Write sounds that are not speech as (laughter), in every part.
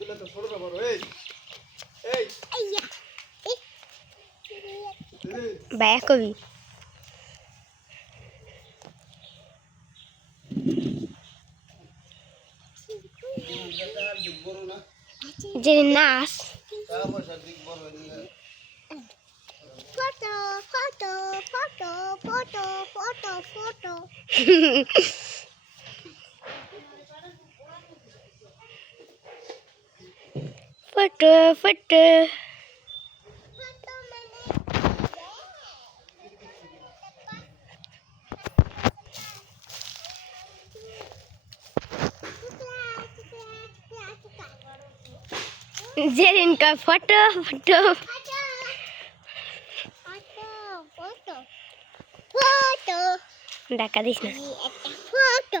দিলে তো সরবে বড় এই এই। বায়া কবি। যে নাচ। Photo photo photo photo photo photo. (laughs) फटाफट जेरिन का फोटो फोटो फोटो फोटो डाका दिस ना फोटो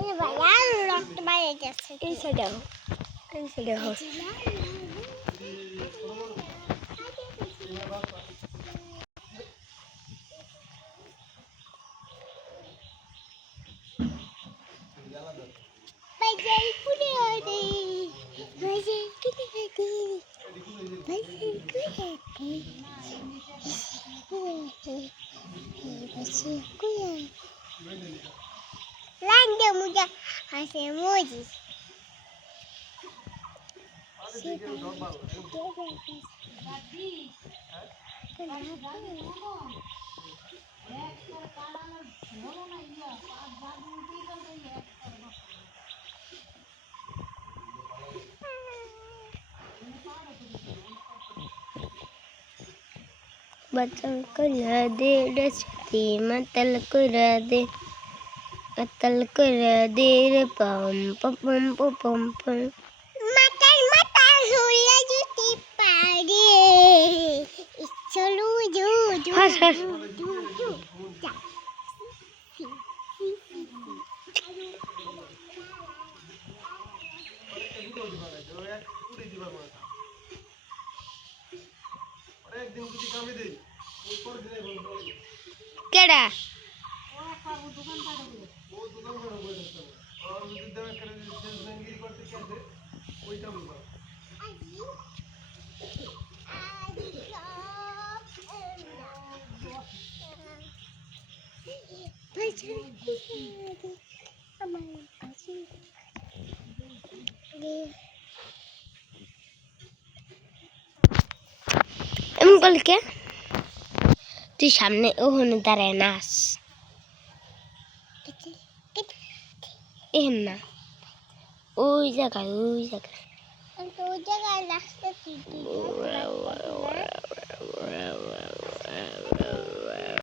এই বাবা লট মারে গেছে এই সাইডে এই সাইডে হোস Thank you. Landa muda as emojis. Davi, बचल कर दे डचती मतल कर दे मतल कर दे रे पम पम पम पम पम मतल मतल होला जुती पारे चलो जो जो हस हस Thank you. Yeah. কালকে তুই সামনে ওখানে দাঁড়ায় নাচ। এর না। ওই জায়গায় ওই জায়গায়। ওই জায়গায় নাচতে